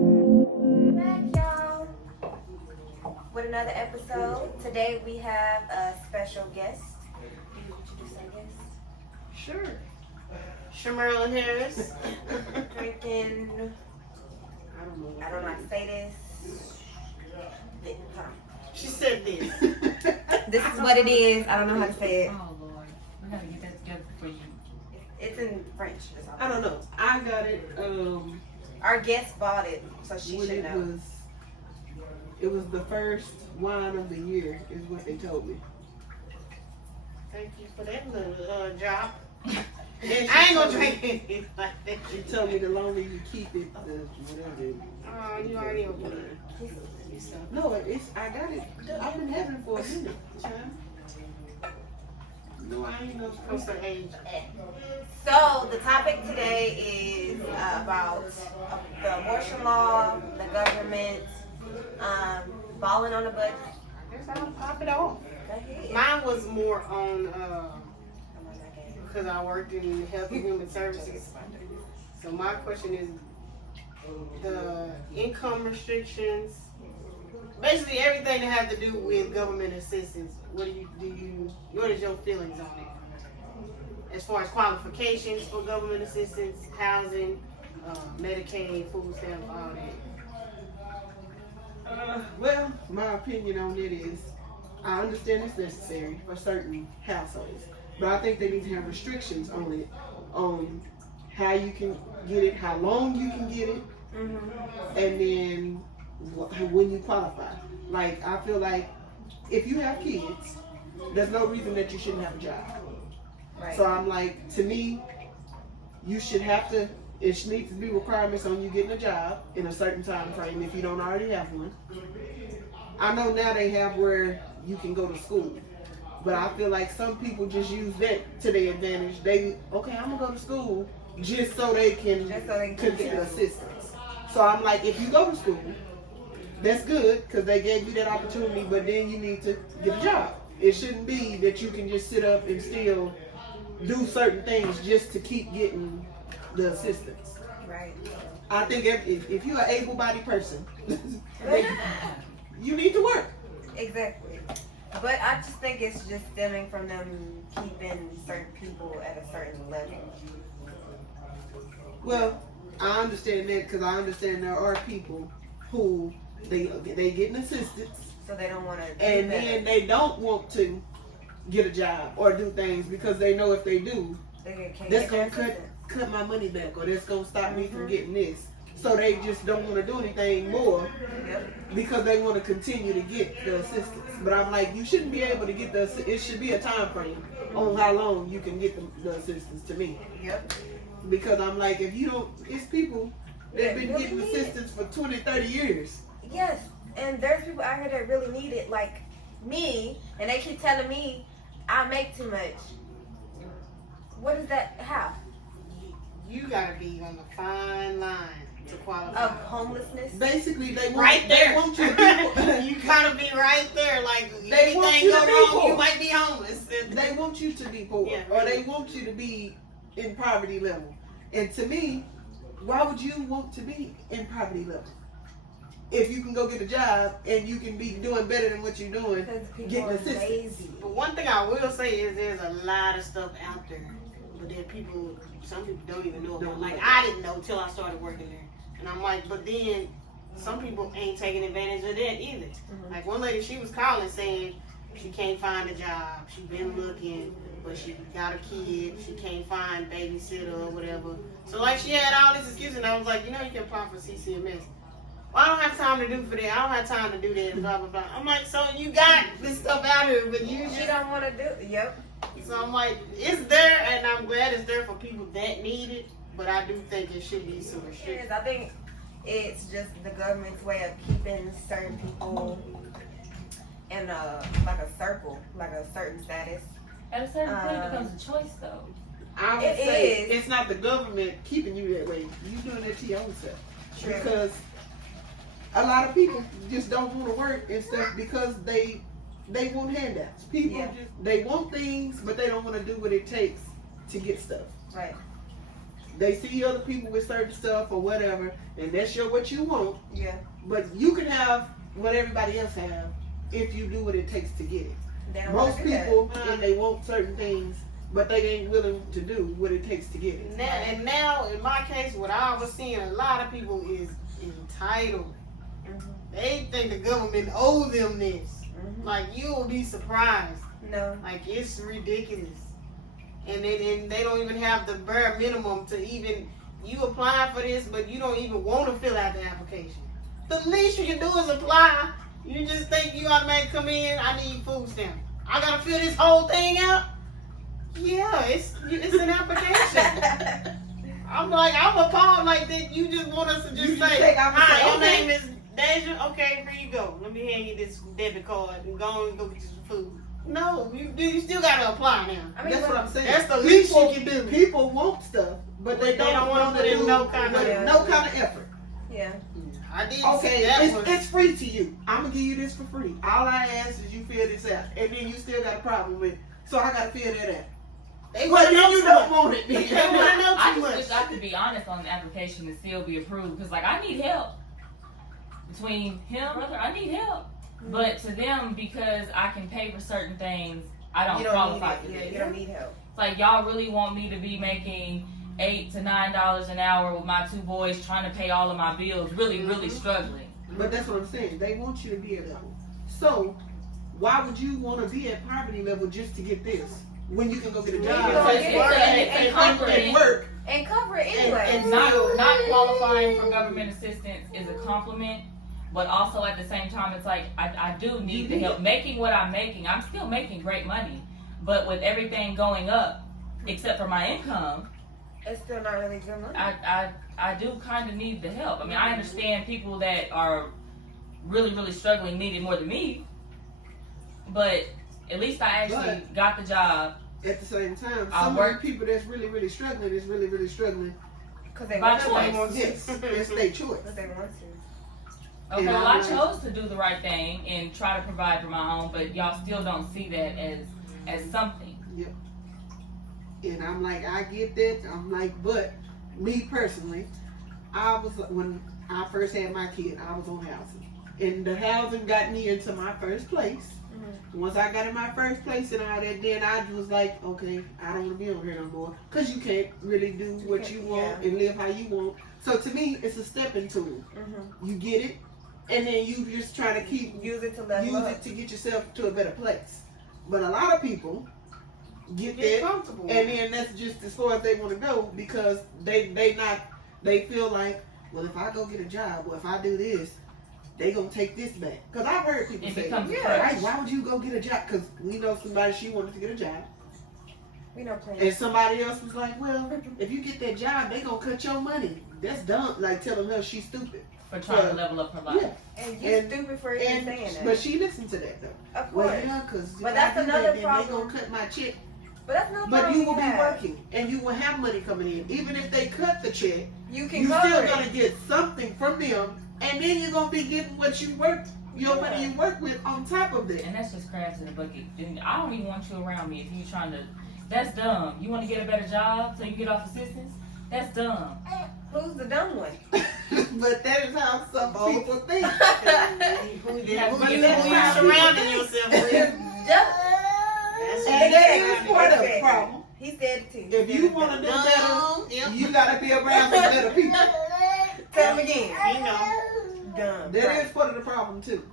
Back, y'all, with another episode. Today we have a special guest. Do you introduce our guest? Sure. Shamerlin Harris. Drinking. I don't know. I don't know how to say this. Hold on. She said this. This is what it is. I don't know how to say it. Oh Lord, we gotta get that together for you. It's in French. That's all. I don't know. I got it. Our guest bought it, so she When should it know. was the first wine of the year, is what they told me. Thank you for that little job. I ain't gonna drink anything like that. She told me the longer you keep it, the whatever. Oh, you already opened it. No, I got it. I've been having it for a minute. No, I ain't no supposed to age. So the topic today is about the abortion law, the government, balling on the budget. That's how I pop it off. Go ahead. Mine was more on because I worked in health and human services. So my question is the income restrictions, basically everything that has to do with government assistance. What is your feelings on it? As far as qualifications for government assistance, housing, Medicaid, food stamps, all that. Well, my opinion on it is, I understand it's necessary for certain households, but I think they need to have restrictions on it, on how you can get it, how long you can get it, and then when you qualify. Like, I feel like if you have kids, there's no reason that you shouldn't have a job. Right. So I'm like, to me, you should have to, it needs to be requirements on you getting a job in a certain time frame if you don't already have one. I know now they have where you can go to school, but I feel like some people just use that to their advantage. Okay, I'm gonna go to school just so they can get assistance. So I'm like, if you go to school, that's good because they gave you that opportunity, but then you need to get a job. It shouldn't be that you can just sit up and still do certain things just to keep getting the assistance. Right. I think if you're an able-bodied person, you need to work. Exactly. But I just think it's just stemming from them keeping certain people at a certain level. Well, I understand that because I understand there are people who they getting assistance, So they don't want to. and then they don't want to get a job or do things because they know if they do, that's gonna cut my money back, or that's gonna stop me from getting this. So they just don't want to do anything more because they want to continue to get the assistance. But I'm like, you shouldn't be able to get it should be a time frame on how long you can get the assistance to me. Yep. Because I'm like, if you don't, it's people that been getting assistance for 20, 30 years. Yes, and there's people out here that really need it, like me, and they keep telling me I make too much. What is that? How? You gotta be on the fine line to qualify. Of homelessness? Basically, they want, Right there. They want you to be, You gotta be right there. Like, They want anything you go to be wrong, poor. you might be homeless. they want you to be poor, Yeah, or really. they want you to be in poverty level. And to me, why would you want to be in poverty level? If you can go get a job and you can be doing better than what you're doing, Because people getting are assistance. lazy. But one thing I will say is there's a lot of stuff out there, but then some people don't even know about. Like, I didn't know till I started working there, and I'm like, but then some people ain't taking advantage of that either. Like one lady, she was calling saying she can't find a job. She been looking, but she got a kid. She can't find babysitter or whatever. So like she had all this excuse, and I was like, you know, you can apply for CCMS. Well, I don't have time to do for that. I don't have time to do that. And blah blah blah. I'm like, so you got this stuff out here, but you She just. don't want to do it. Yep. So I'm like, it's there, and I'm glad it's there for people that need it. But I do think it should be some restrictions. Yes, I think it's just the government's way of keeping certain people in like a circle, like a certain status. At a certain point, it becomes a choice, though. I would It say is. it's not the government keeping you that way. You doing it to your own self. True. Because a lot of people just don't want to work and stuff because they want handouts. People Yeah. just they want things, but they don't want to do what it takes to get stuff. Right. They see other people with certain stuff or whatever, and that's what you want. Yeah. But you can have what everybody else have if you do what it takes to get it. They don't wanna Most do that. people, and they want certain things, but they ain't willing to do what it takes to get it. Now, in my case, what I was seeing a lot of people is entitled. Mhm. They think the government owes them this. Mhm. Like, you will be surprised. No. Like, it's ridiculous. And they don't even have the bare minimum to even, you apply for this, but you don't even want to fill out the application. The least you can do is apply. You just think you automatically come in, I need food stamp. I gotta fill this whole thing out? Yeah, it's an application. I'm appalled like that. You just want us to just You just say, take out and say, hi, your okay. name is Deja. Okay, here you go. Let me hand you this debit card and go on and go get you some food. No, you still gotta apply now. I mean, That's what I'm saying. That's the least people, you can do. People want stuff, but they don't wanna want put to in do no kind of- no kind of effort. Yeah. I did Okay, see that one. it's free to you. I'm gonna give you this for free. All I ask is you fill this out, and then you still got a problem with it. So I gotta fill that out. They Well, wanna then know you too don't much. want it. They Then. wanna know I too just much. wish I could be honest on the application and still be approved. Because, like, I need help. Between him, brother, I need help. But to them, because I can pay for certain things, I don't You don't qualify need for it. Yeah, this. you don't need help. It's like, y'all really want me to be making $8 to $9 an hour with my 2 boys trying to pay all of my bills, really struggling. But that's what I'm saying. They want you to be at level. So why would you want to be at poverty level just to get this when you can go get a job You can and go get it and and cover and it. work? And cover it anyway. And Not qualifying for government assistance is a compliment, but also at the same time, it's like I do need the help. Making what I'm making, I'm still making great money, but with everything going up, except for my income, It's still not really good money. I do kind of need the help. I mean, I understand people that are really struggling need it more than me, but at least I actually got the job. At the same time, I some work- of the people that's really struggling is really struggling. Because they By want to. choice. Yes, it's their choice. Because they want to. Okay, And well, I'm I like- chose to do the right thing and try to provide for my own, but y'all still don't see that as something. And I'm like, I get that. I'm like, but me personally, when I first had my kid, I was on housing. And the housing got me into my first place. Once I got in my first place and all that, then I was like, okay, I don't want to be over here no more. Because you can't really do what you want and live how you want. So to me, it's a stepping tool. Mm-hmm. You get it, and then you just try to keep Use it to level use up. it to get yourself to a better place. But a lot of people get Get that, comfortable. and then that's just as far as they want to go because they feel like, well, if I go get a job or if I do this, they gonna take this back. Because I've heard people It say, becomes a yeah, crutch. why would you go get a job? Because we know somebody, she wanted to get a job, We know plenty. and somebody else was like, well, if you get that job, they gonna cut your money. That's dumb. Like telling her she's stupid. For trying to level up her life. Yeah, And you and- stupid for even saying that. but she listened to that though. Of Well, course. yeah, because But that's another Then problem. they gonna cut my check. But that's another But problem you will be have. working and you will have money coming in. Even if they cut the check, You can you cover still it. gonna get something from them, and then you're gonna be getting what you work, your money you work with on top of that. And that's just crabs in the bucket. And I don't even want you around me if you trying to. That's dumb. You want to get a better job so you get off assistance? That's dumb. Who's the dumb one? But that is how some people think. Who you Just- surrounding yourself with? Just And that is part of the problem. He said it too. If you want to do better, Yep. you gotta be around some better people. Tell him again. You know. Dumb. That Right. is part of the problem too.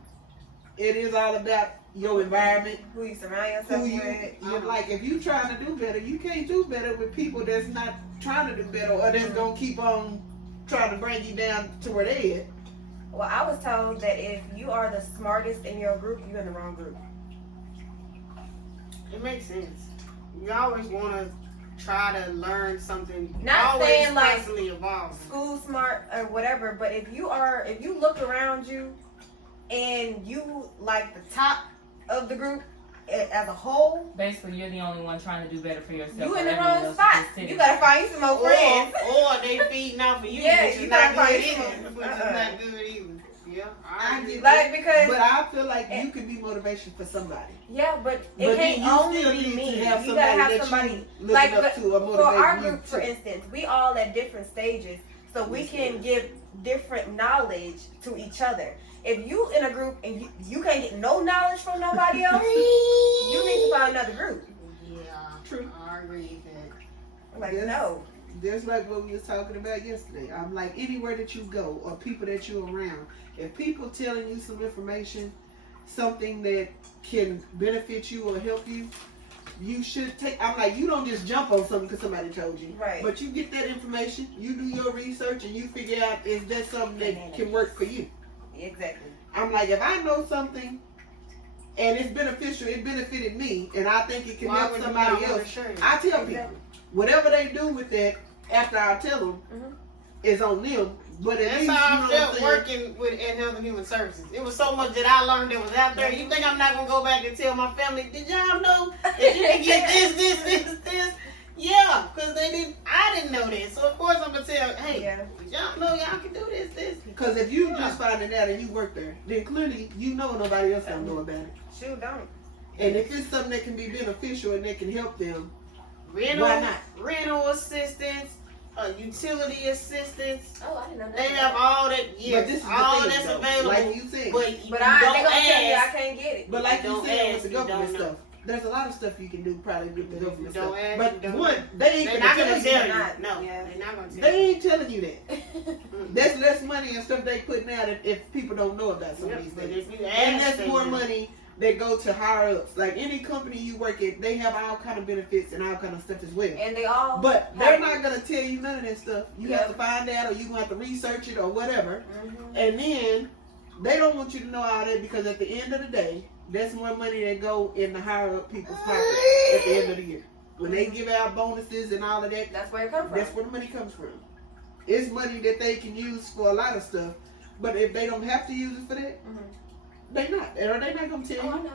It is all about your environment. Who you surround yourself Who with. you're like, if you trying to do better, you can't do better with people that's not trying to do better or that's gonna keep on trying to bring you down to where they at. Well, I was told that if you are the smartest in your group, you're in the wrong group. It makes sense. You always want to try to learn something. Not always saying, like, constantly evolving. School smart or whatever, but if you look around you and you like the top of the group as a whole, Basically, you're the only one trying to do better for yourself. you while in the everyone wrong else is spot. just sitting. You gotta find you some more friends. Or they feeding off of you, Yeah, which you is gotta not find good some- either. Which is not good either. Yeah, I agree. get Like, because But I feel like you can be motivation for somebody. yeah, but But it then can't you only still be need me. to have You gotta have that somebody you look like up to or for motivate our you group, for too. instance, we all at different stages, so we Yes, can ma'am. give different knowledge to each other. If you in a group and you can't get no knowledge from nobody else, you need to find another group. Yeah, True. I agree with that. Like Yes. no, Just like what we was talking about yesterday. I'm like, anywhere that you go or people that you're around, if people telling you some information, something that can benefit you or help you, you should take. I'm like, you don't just jump on something because somebody told you. right? But you get that information, you do your research, and you figure out is that something that can work for you. Exactly. I'm like, if I know something and it's beneficial, it benefited me, and I think it can Why help would you somebody not wanna else, share it? I tell Exactly. people, whatever they do with that after I tell them Mhm. is on them. But at That's least, how you I know felt what I'm saying? working with in Health and Human Services. It was so much that I learned that was out there. You think I'm not gonna go back and tell my family? Did y'all know that you can get this? Yeah, because they didn't. I didn't know this, so of course I'm gonna tell. Hey, Yeah. did y'all know y'all can do this? Because if you just finding out and you work there, then clearly you know nobody else don't know about it. Shoot, don't. And if it's something that can be beneficial and that can help them, Rental, why not? rental assistance, utility assistance. Oh, I didn't know that. They have all that. Yeah, but this is all the thing, that's though, available. like you said. but you But don't they gonna tell you I ask. can't get it. But like you Don't said ask, with the you government don't know. stuff, there's a lot of stuff you can do probably with the government Don't stuff. ask, But you don't one, know. they ain't They're gonna not tell gonna you. tell you. not. No, Yeah. they're not gonna tell They you. ain't telling you that. That's less money and stuff they putting out if people don't know about some of these But things. if you And ask, that's they more do. money that go to higher ups. Like any company you work at, they have all kind of benefits and all kind of stuff as well. And they all. But they're not gonna tell you none of that stuff. You have Yeah. to find out, or you gonna have to research it, or whatever. Mhm. And then they don't want you to know all that because at the end of the day, that's more money that go in the higher up people's pockets at the end of the year. When they give out bonuses and all of that, That's where it comes from. that's where the money comes from. It's money that they can use for a lot of stuff. But if they don't have to use it for that, Mhm. they not. Or they not gonna tell Oh, I you. know.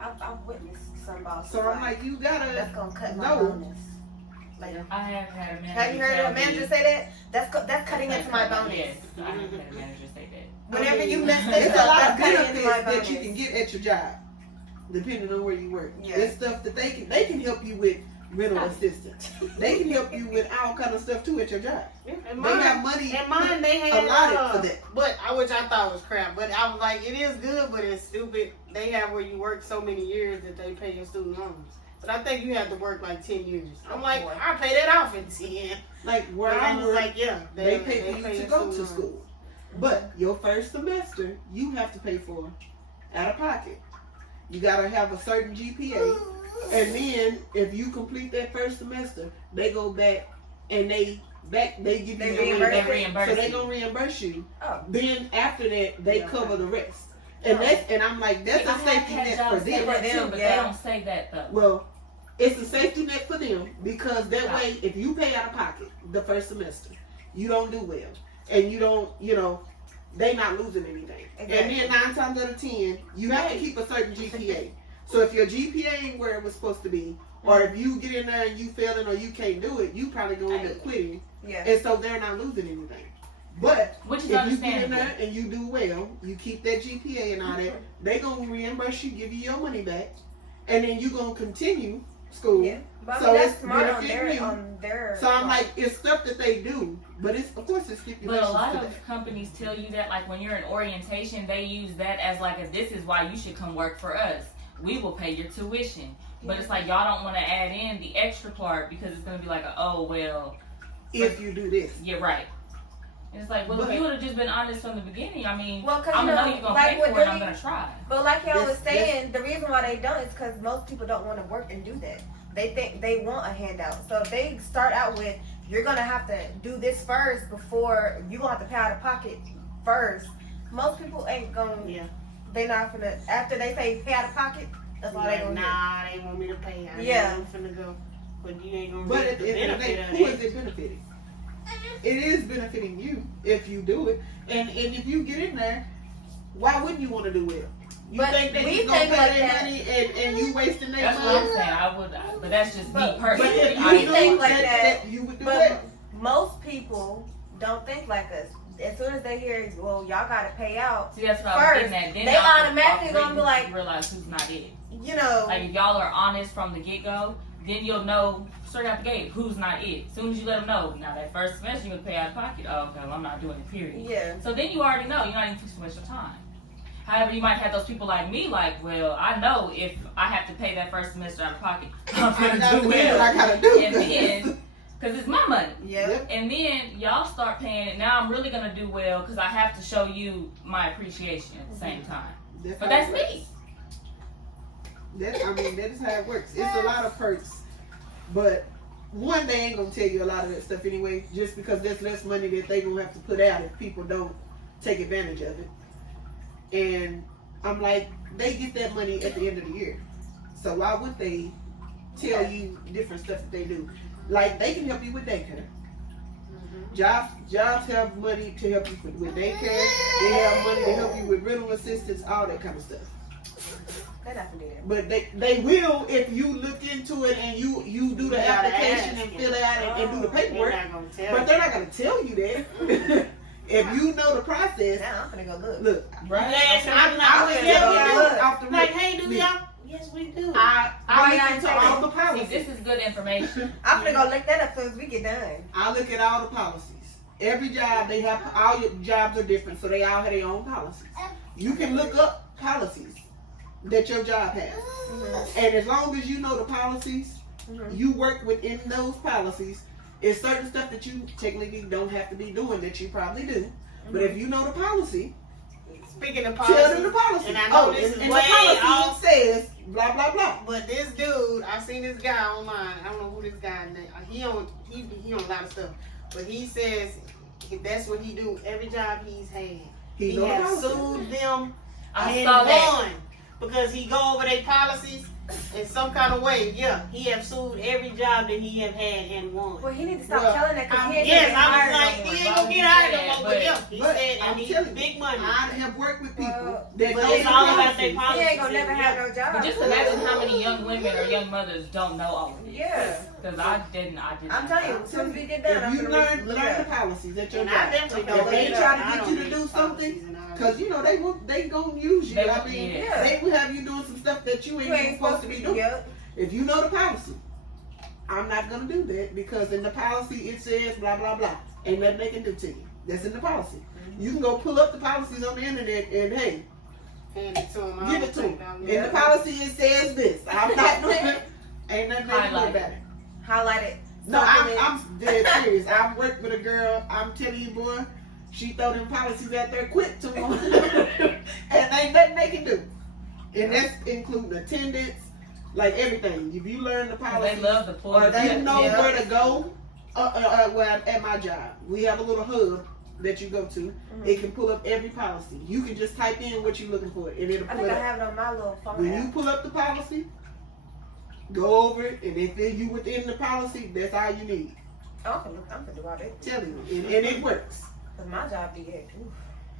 I've witnessed some bosses. So I'm like, you that's gotta gonna cut my know. bonus. Like, I have had a manager. have you heard tell a manager me- say that? That's cutting into my bonus. Yes, I have had a manager say that. Whenever you mess There's this a up, lot of that's cutting into my benefits bonus. that you can get at your job, depending on where you work. Yeah. There's stuff that they can help you with rental assistance. They can help you with all kind of stuff too at your job. And They mine, have money and mine they had allotted for that. But which I thought was crap. But I was like, it is good, but it's stupid. They have where you work so many years that they pay your student loans. But I think you have to work like 10 years. I'm like, boy. I pay that off in 10. Like where But I I was work, like, yeah, they pay for you to your go to student school. But your first semester, you have to pay for out of pocket. You gotta have a certain GPA, and then if you complete that first semester, they go back and they give you They your money reimburse back. you? Reimburse So they you. gonna reimburse you. Oh. Then after that, they Yeah. cover the rest. Oh. And I'm like, that's I a have safety had net jobs for say them. that For them, too, but yeah. they don't say that though. Well, it's a safety net for them because that way, if you pay out of pocket the first semester, you don't do well, and you don't, they not losing anything. Exactly. And then 9 times out of 10, you have to Right. keep a certain GPA. So if your GPA ain't where it was supposed to be, or if you get in there and you failing or you can't do it, you probably gonna end up quitting, Yeah. and so they're not losing anything. But Which is if you get in understandable. there and you do well, you keep that GPA and all that, they gonna reimburse you, give you your money back, and then you gonna continue school. Yeah. But I So mean, that's it's smart on benefiting you. their. So I'm like, it's stuff that they do, but it's of course it's But stipulations a lot to that. of companies tell you that, like when you're in orientation, they use that as like this is why you should come work for us. We will pay your tuition. But it's like y'all don't want to add in the extra part because it's gonna be like, oh well, If you do this, you're right. And it's like, well, if But- you would have just been honest from the beginning, I mean, Well, 'cause I'm you gonna know, know you're gonna like pay with for it. I'm Diddy- gonna try. But like y'all was Yes, saying, the reason why they don't is because most people don't want to work and do that. They think they want a handout. So if they start out with, you're gonna have to do this first before you gonna have to pay out of pocket first. Most people ain't gonna. Yeah. They not gonna. After they say pay out of pocket, that's all they Like, gonna nah, they want me to pay. I Yeah. ain't finna go. But you ain't gonna but get at the the end of the day, benefit who of is that. it benefiting? It is benefiting you if you do it, and if you get in there, why wouldn't you want to do it? You But think that we you gonna think pay like their that. money and you wasting their That's what I'm money? saying. I would, but that's just But- me But personally. if We you I do think it, like that, that, you would do But it. most people don't think like us. as soon as they hear, well, y'all gotta pay out, See, that's what I was first, getting at. Then they y'all can automatically gonna be already like- realize who's not it. you know. Like if y'all are honest from the get go, then you'll know straight out the gate who's not it. As soon as you let them know, now that first semester you gonna pay out of pocket. Oh, okay, well, I'm not doing it. Period. Yeah. So then you already know you're not even fixing to waste your time. However, you might have those people like me, like, well, I know if I have to pay that first semester out of pocket, I'm I gonna got do to do what I well. gotta do. And then, because it's my money. Yep. And then y'all start paying it. Now I'm really gonna do well because I have to show you my appreciation at the same time. But that's me. I mean, that is how it works. It's a lot of perks, but one, they ain't gonna tell you a lot of that stuff anyway, just because there's less money that they gonna have to put out if people don't take advantage of it. And I'm like, they get that money at the end of the year, so why would they tell you different stuff that they do? Like, they can help you with daycare. Jobs have money to help you with daycare. They have money to help you with rental assistance, all that kind of stuff. They're not gonna do that. But they will if you look into it and you do the You gotta application ask and them. fill it out and do the paperwork. They're not gonna tell But you. they're not gonna tell you that. If you know the process, Now I'm gonna go look. look. Right? Yes, I'm I not went gonna tell down you. look. off the Like, rip. hey, do y'all? Yes, we do. I Why look y'all into ain't all the See, policies. this is good information. I'm gonna go look that up as soon as we get done. I look at all the policies. Every job they have, all your jobs are different, so they all have their own policies. You can look up policies that your job has, and as long as you know the policies, you work within those policies. It's certain stuff that you technically don't have to be doing that you probably do, but if you know the policy, Speaking of tell them the policy, policy. and I know Oh, this is in the way policy off. it says blah blah blah. But this dude, I seen this guy online. I don't know who this guy name. He on a lot of stuff, but he says if that's what he do. Every job he's had, he know the has policy. sued them I and saw that. won because he go over their policies in some kind of way. Yeah, he have sued every job that he have had and won. Well, he need to stop Well, telling that because he ain't Yes, gonna get I was hired like, no more. he ain't Why gonna would get you hired say no that? more. But yeah, he But said, I'm and he's telling you, big money. I have worked with people Well, that But know it's the all about their policies. policies. He ain't gonna never have no job. But just imagine how many young women or young mothers don't know all of this. Yeah. Because I didn't. I'm telling you, as soon as we get done, I'm If you gonna learn look the up. policies at your And job, I definitely if don't. they look try up. to I get don't you to read do policies something, and all that. because you know they gonna use you. They I will, mean, yeah. they will have you doing some stuff that you ain't supposed to be doing. Yep. If you know the policy, I'm not gonna do that because in the policy it says blah blah blah. Ain't nothing they can do to you. That's in the policy. You can go pull up the policies on the internet and hey, Hand it to him. give it to them. them. In the policy it says this. I'm not doing it. Ain't nothing they can do Highlight about it. Mm-hmm. Highlight it. No, Supplement. I'm dead serious. I've worked with a girl. I'm telling you, boy, she throw them policies out there quick to them, and ain't nothing they can do. And that's including attendance, like everything. If you learn the They policy, love the poor. or they know Yeah. where to go. Well, at my job, we have a little hub that you go to. It can pull up every policy. You can just type in what you're looking for, and it'll I pull think it I up. have it on my little phone When app. you pull up the policy, go over it, and if you within the policy, that's all you need. I'm gonna do all that. Telling you, and it works. Cause my job be it. Oof.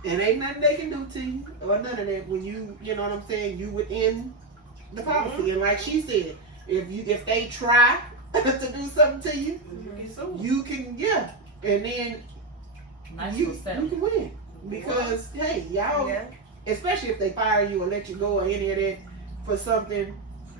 And ain't nothing they can do to you or none of that when you know what I'm saying, you within the policy. And like she said, if they try to do something to you, You get sued. you can and then Nice you little setup. can win. Because hey, y'all Yeah. especially if they fire you or let you go or any of that for something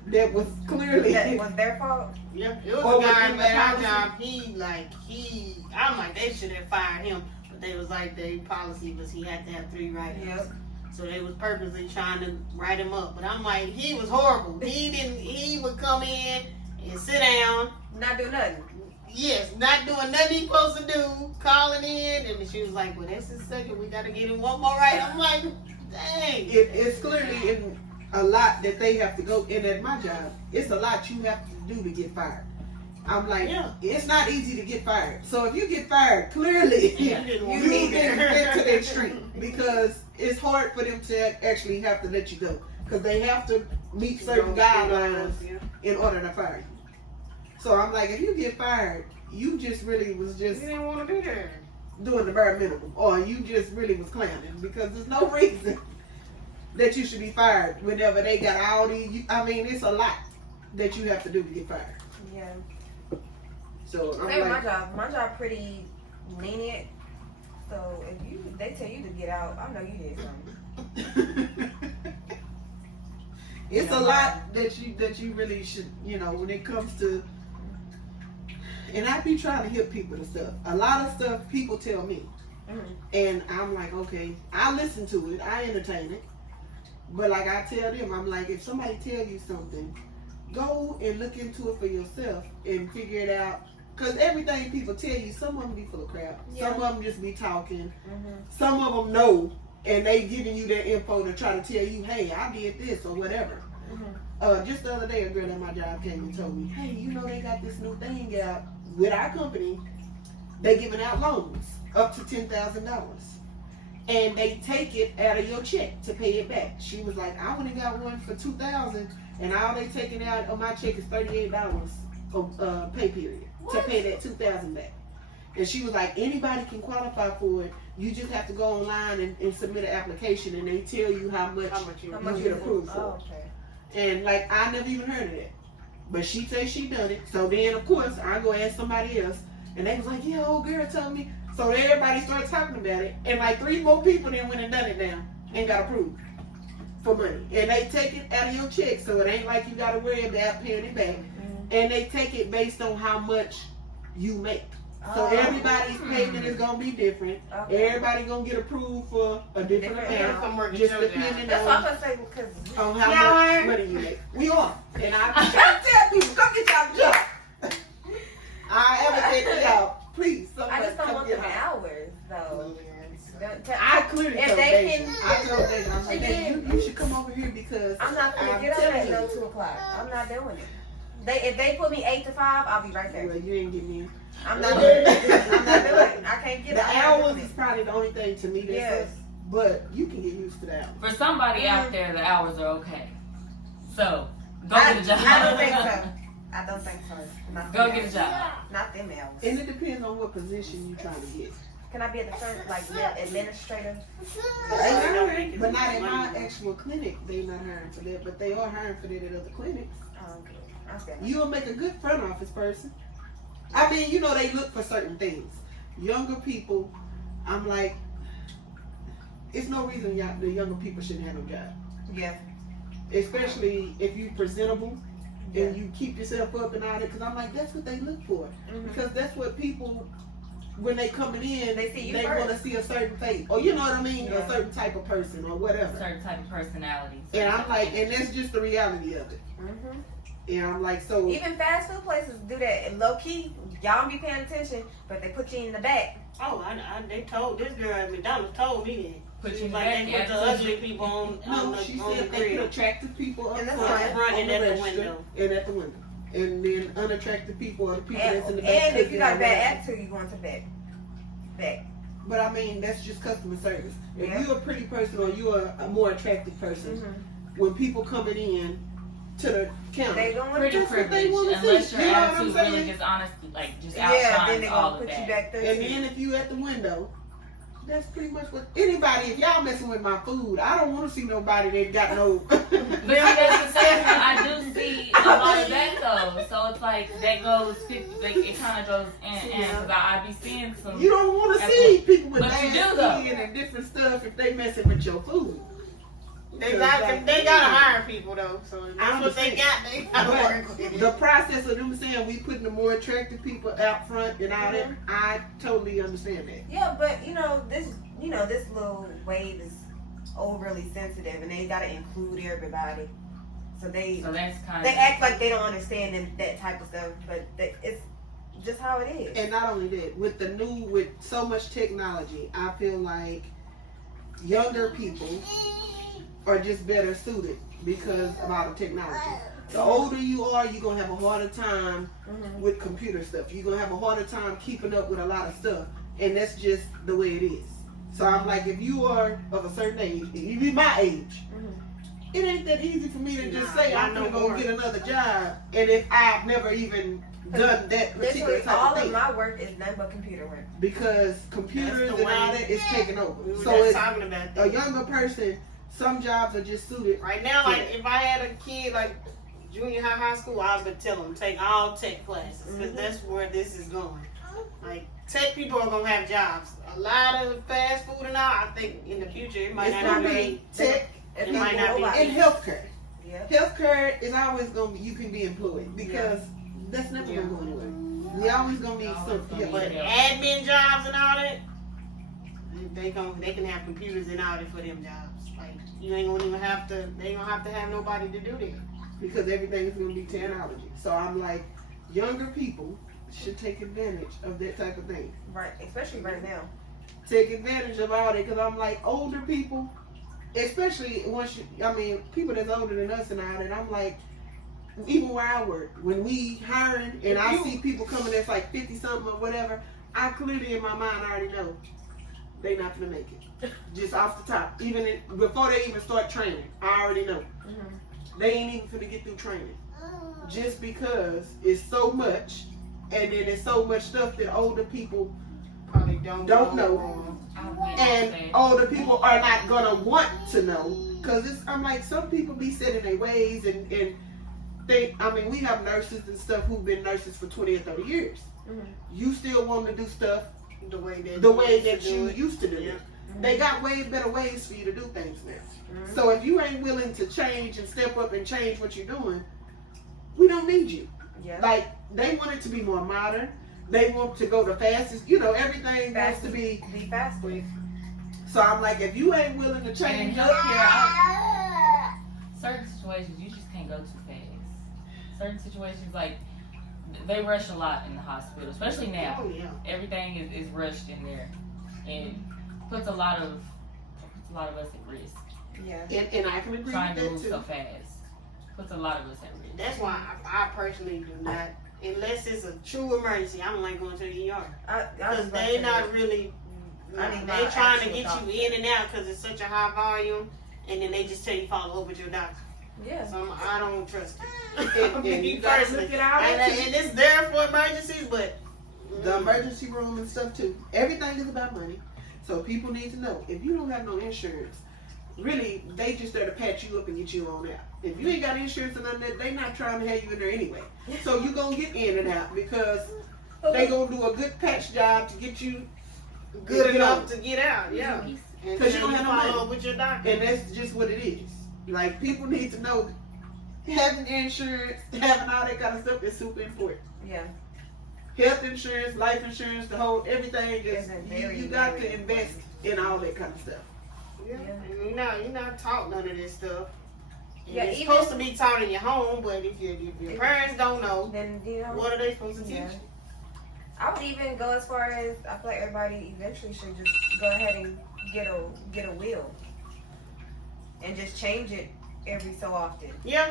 that was clearly That was their fault. Yep, it was Or a guy within the at our policy. job. I'm like, they should have fired him, but they was like, their policy was he had to have 3 write-ups. Yep. So they was purposely trying to write him up. But I'm like, he was horrible. He would come in and sit down. Not do nothing. Yes, not doing nothing he's supposed to do, calling in. And she was like, well, that's his second. We got to get him one more right. I'm like, dang. it's clearly in a lot that they have to go in at my job. It's a lot you have to do to get fired. I'm like, Yeah. it's not easy to get fired. So if you get fired, clearly Yeah. didn't you want need to to get to that street because it's hard for them to actually have to let you go because they have to meet certain guidelines in order to fire you. So I'm like, if you get fired, you just really was He just didn't want to be there. doing the bare minimum, or you just really was clowning because there's no reason that you should be fired whenever they got all these. I mean, it's a lot that you have to do to get fired. Yeah. So Same I'm with my like, job. My job pretty lenient. So if they tell you to get out, I know you did something. It's a lot that you really should, when it comes to, and I be trying to hit people to stuff. A lot of stuff people tell me, and I'm like, okay, I listen to it, I entertain it, but like I tell them, I'm like, if somebody tell you something, go and look into it for yourself and figure it out. Cause everything people tell you, some of them be full of crap. Yeah. Some of them just be talking. Some of them know, and they giving you their info to try to tell you, hey, I did this or whatever. Just the other day, a girl at my job came and told me, hey, they got this new thing out with our company. They giving out loans up to $10,000, and they take it out of your check to pay it back. She was like, I only got one for $2,000, and all they taking out of my check is $38 of pay period to pay that $2,000 back. And she was like, anybody can qualify for it. You just have to go online and submit an application, and they tell you how much you get approved for. Oh, okay. And like, I never even heard of that. But she said she done it. So then, of course, I go ask somebody else. And they was like, yeah, old girl told me. So everybody started talking about it. And like 3 more people then went and done it now. And got approved for money. And they take it out of your check. So it ain't like you got to worry about paying it back. And they take it based on how much you make. So everybody's payment is going to be different. Okay. Everybody going to get approved for a different amount. Come work Just at your depending job. That's what I'm gonna say because on how much money you make. We are. And I try to tell people, come get y'all job. I advocate for y'all. Please, I somebody just don't come want get them my hours though. I clearly If told they Deja. can- I told Deja, I'm like, hey, you should come over here because I'm not gonna I'm get up telling at no you. 2 o'clock. I'm not doing it. If they put me 8 to 5, I'll be right there. Well, you ain't getting in. I'm not doing it. I'm not doing it. I can't get The up. I'm not hours doing is it. probably the only thing to me that's Yes. but you can get used to the hours. For somebody out there, the hours are okay. So go I get a job. don't think so. I don't think so. Not Go them get a hours. job. Not them hours. And it depends on what position you're trying to get. Can I be at the front, like administrative? They hiring, but not at my actual clinic. They not hiring for that, but they are hiring for that at other clinics. Oh, okay. Okay. You'll make a good front office person. I mean, they look for certain things. Younger people, I'm like, it's no reason the younger people shouldn't have no job. Yeah. Especially if you presentable and you keep yourself up and all that. Because I'm like, that's what they look for. Because that's what people, when they coming in, They see you they first. want to see a certain face. Or you know what I mean? Yeah. A certain type of person or whatever. Certain type of personality. And I'm like, and that's just the reality of it. And I'm like, so. Even fast food places do that. And low key, y'all don't be paying attention, but they put you in the back. Oh, they told this girl at McDonald's told me that. Put She's you in the like back, they put the yeah. ugly people on No, the, she on the said they put grill. attractive people up In the front, front on and the at the register, window. and at the window. And then unattractive people are the people that's in the back. And if taking you got a our bad money. attitude, you going to the back. Back. But I mean, that's just customer service. If Yeah. you're a pretty person or you're a more attractive person, when people coming in to the counter, They going Pretty That's what they privilege, wanna unless see. your You know what I'm attitude really saying? just honest, like just yeah, then outshines they all gonna of put you that. back there. and too. then if you at the window, that's pretty much what anybody. If y'all messing with my food, I don't want to see nobody that got no. But see, that's the thing. I do see a lot of that though. So it's like that goes 50. Like it kind of goes in because I be seeing some. You don't want to see people with But bad you do, though. skin and different stuff if they messing with your food. They gotta hire people though, so that's what they got. They gotta work with it. The process of them saying we putting the more attractive people out front and all that, I totally understand that. Yeah, but this little wave is overly sensitive, and they gotta include everybody. So that's kind they of. act like they don't understand that type of stuff, but it's just how it is. And not only that, with so much technology, I feel like younger people are just better suited because of all the technology. The older you are, you're gonna have a harder time with computer stuff. You're gonna have a harder time keeping up with a lot of stuff, and that's just the way it is. So I'm like, if you are of a certain age, if you be my age, it ain't that easy for me to just say I'm gonna go get another job, and if I've never even done that particular Literally, type all of of thing, my work is nothing but computer work. because computers That's and the all way- that is taking over. We were So just it's talking about a that. younger person. Some jobs are just suited. Right now, like if I had a kid like junior high school, I would tell them take all tech classes because that's where this is going. Like, tech people are gonna have jobs. A lot of fast food and all, I think in the future it might It's not gonna be. be tech It might not be. and healthcare. Yeah. Healthcare is always gonna be, you can be employed because that's never gonna go anywhere. We always gonna need something. Yeah. But admin jobs and all that, they can have computers and all that for them jobs. Like, you ain't gonna even have to. They ain't gonna have to have nobody to do that. Because everything is gonna be technology. So I'm like, younger people should take advantage of that type of thing. Right, especially right now. Take advantage of all that because I'm like older people, especially people that's older than us and all that. I'm like, even where I work, when we hiring and I see people coming that's like 50 something or whatever, I clearly in my mind already know they not gonna make it. Just off the top, before they even start training, I already know they ain't even gonna get through training. Just because it's so much, and then there's so much stuff that older people Probably don't know. And older people are not gonna want to know because I'm like, some people be set in their ways and we have nurses and stuff who've been nurses for 20 or 30 years. You still want to do stuff the way that you used to do Yeah. it. They got way better ways for you to do things now. So if you ain't willing to change and step up and change what you're doing, we don't need you. Yeah. Like, they want it to be more modern. They want to go the fastest. Everything has to be fast. So I'm like, if you ain't willing to And in change healthcare, certain situations you just can't go too fast. Certain situations, like, they rush a lot in the hospital, especially now. Oh yeah. Everything is rushed in there, and puts a lot of us at risk. Yeah. and I can agree Trying to with move that so too. fast puts a lot of us at risk. That's why I personally do not, unless it's a true emergency. I don't like going to the ER because they not really. They trying to get you in and out because it's such a high volume, and then they just tell you follow up with your doctor. Yeah. So I don't trust it. And you gotta look it out. And it's there for emergencies, but The emergency room and stuff too. Everything is about money. So people need to know, if you don't have no insurance, really, they just there to patch you up and get you on out. If you ain't got insurance or nothing, they not trying to have you in there anyway. So you gonna get in and out because they gonna do a good patch job to get you good enough to get out. Yeah. And 'Cause you then don't have no follow money. up with your doctor. And that's just what it is. Like, people need to know having insurance, having all that kind of stuff is super important. Yeah. Health insurance, life insurance, the whole everything is Is very, you got very to invest in all that kind of stuff. Yeah. And you're not taught none of this stuff. And Yeah, it's even- supposed to be taught in your home, but if your parents don't know, Then what are they supposed to teach Yeah. you? I would even go as far as I feel like everybody eventually should just go ahead and get a will and just change it every so often. Yeah,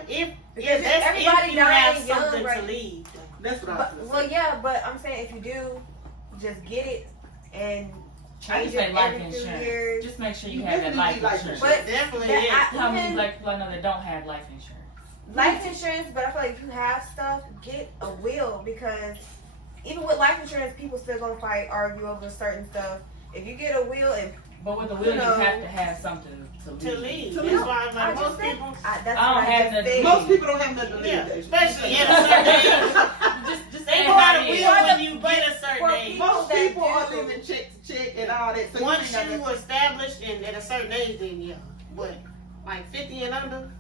Because that's everybody if you have dying young, something right? to leave. That's what I was But, gonna well, say. yeah, but I'm saying if you do, just get it and I change just it say life every 2 insurance. years. Just make sure You you have that life definitely need life insurance. But Definitely, that- yeah. How many even black people I know that don't have life insurance? life insurance, but I feel like if you have stuff, get a will because even with life insurance, people still gonna argue over certain stuff. If you get a will and But with the will, you know, have to have something to To leave. leave. To That's leave. why I like just most said, people. that's I don't what I have just nothing said. to Most people don't have nothing to Yeah, leave. especially at a certain age. Just They say go out how of it is. will when you get a certain for age. people- Most that people do. are living check to check and all that. So Once you ain't you got established and at a certain age, then yeah. But like 50 and under,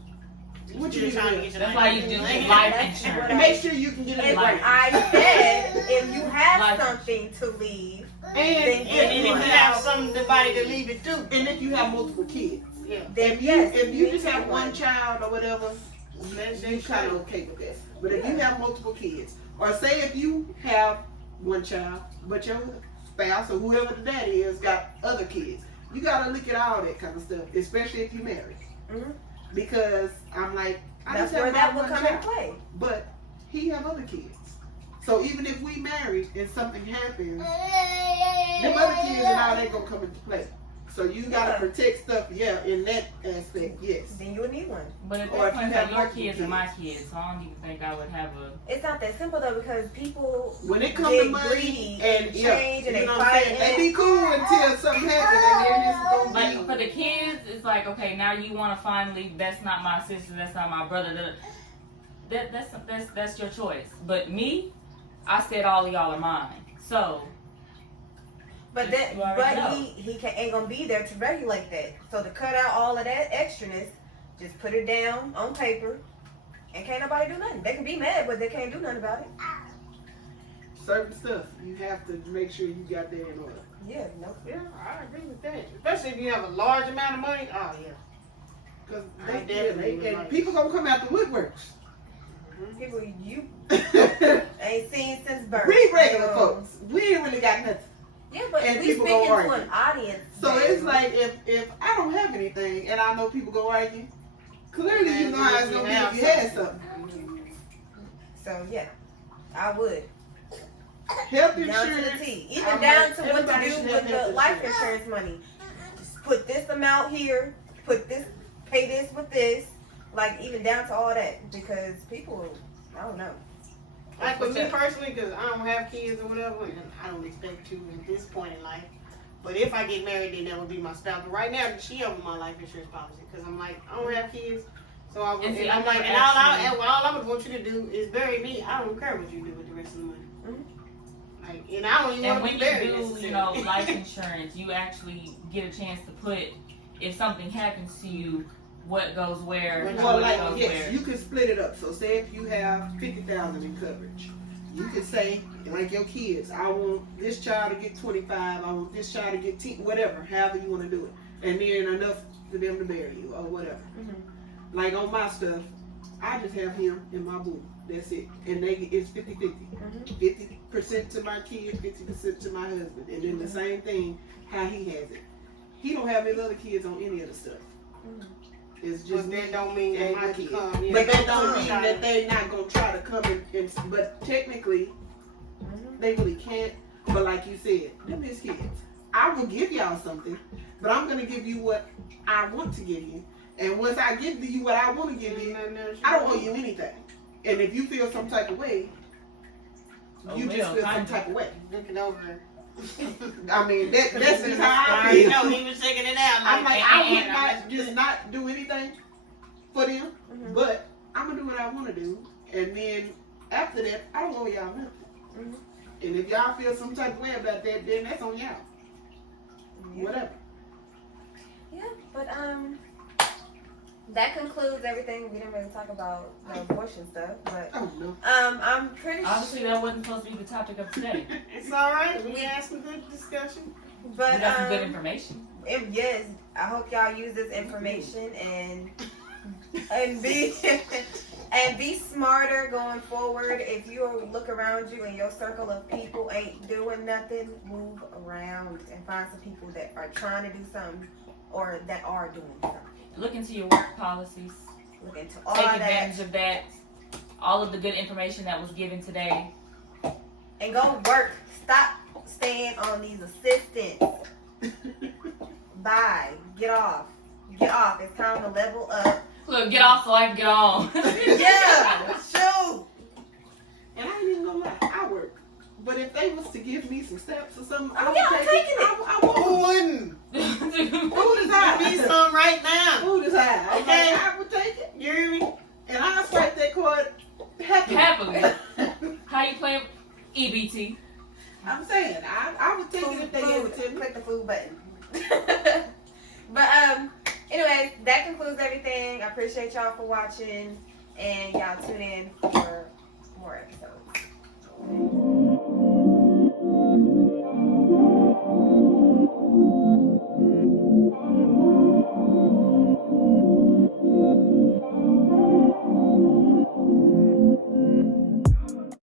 What still you trying to do? get your That's life why you insurance. do Like, life That's insurance. what and make sure you can get it And Life. I said, if you have Life. something to leave, and then And then if you have somebody to leave it to, and if you have multiple kids. yeah. then If yes, you need just to have get one child or whatever, That's you kind of true. okay with that. But if you have multiple kids, or say if you have one child, but your spouse or whoever the daddy is got other kids, you gotta look at all that kind of stuff, especially if you married. Mhm. Because I'm like, I That's just have where my that will one come into child, play. but he have other kids. So even if we married and something happens, them other kids and all that gonna come into play. So you gotta Yeah. protect stuff, yeah, in that aspect, yes. Then you would need one. But at Or that if you point, have like your multiple kids and my kids. kids, so I don't even think I would have a. It's not that simple though because people When it comes get to money greedy and change and you they know what I'm saying? fight They be cool until something happens and then it's gonna Like be. for the kids, it's like okay, now you want to finally. That's not my sister. That's not my brother. That's your choice. But me, I said all of y'all are mine. So, But that, You already but know. ain't gonna be there to regulate that. So to cut out all of that extraness, just put it down on paper, and can't nobody do nothing. They can be mad, but they can't do nothing about it. Certain stuff you have to make sure you got that in order. Yeah, no. Yeah, I agree with that. Especially if you have a large amount of money. Oh yeah. Because I definitely would and like- people gonna come out the woodworks. People you We ain't seen since birth. regular So- folks. We ain't really got nothing. Yeah, but And we people speaking gonna to argue. an audience. So that- it's like if I don't have anything and I know people go argue, clearly you know how it's gonna be if you had something. So yeah, I would. Health Down to the insurance. T. Even I'm down like, to what to everybody do should with have the health life insurance. insurance money. Just put this amount here, put this, pay this with this. Like even down to all that. Because people, I don't know. Like for me personally, because I don't have kids or whatever, and I don't expect to at this point in life. But if I get married, then that would be my spouse. But right now, she over my life insurance policy because I'm like, I don't have kids, so I would. And see, And I'm I like, never and all actually- I would want you to do is bury me. I don't care what you do with the rest of the money. Like, and I don't even and want when to you be buried. do, necessarily. you know, life insurance, you actually get a chance to put, if something happens to you, what goes where, Well, Well, what like goes yes, where. you can split it up. So say if you have 50,000 in coverage, you can say like your kids, I want this child to get 25, I want this child to get 10, whatever, however you want to do it, and then enough for them to bury you or whatever. Like on my stuff, I just have him and my boo. That's it, and it's 50-50. 50% to my kids, 50% to my husband, and then the same thing how he has it. He don't have his other kids on any of the stuff. It's just But that don't mean they and might my kids. come. Yeah, But that don't come mean try that to- they not gonna try to come in. But technically, they really can't. But like you said, them his kids. I will give y'all something, but I'm gonna give you what I want to give you. And once I give you what I want to give you, I don't owe you anything. And if you feel some type of way, you Oh, just well, feel some kinda. type of way. Looking over. I mean, that's just how I I already feel. know he was checking it out. I'm like, I would and not just not do anything for them, but I'm gonna do what I want to do, and then after that, I don't owe y'all nothing. And if y'all feel some type of way about that, then that's on y'all. Whatever. Yeah, but that concludes everything. We didn't really talk about the abortion stuff, but Oh no. I'm pretty Obviously, sure. that wasn't supposed to be the topic of today. It's all right. We had some good discussion. But We got some good information. yes, I hope y'all use this information and be and be smarter going forward. If you look around you and your circle of people ain't doing nothing, move around and find some people that are trying to do something or that are doing something. Look into your work policies. Look into all Take of advantage that of that. All of the good information that was given today. and go work. Stop staying on these assistants. Bye. Get off. Get off. It's time to level up. Look, get off so I can get on. Yeah, shoot. And I ain't even gonna lie, I work. But if they was to give me some steps or something, I Oh, would yeah, I'm take taking it. I would. Who wouldn't? Food is Give me high. some right now. Food is high. Okay. Okay, I would take it, You hear me? and I'll swipe that card happily. Happily. How you playing EBT? I'm saying, I would take it if they gave it to me. Click the food button. But anyways, that concludes everything. I appreciate y'all for watching, and y'all tune in for more episodes.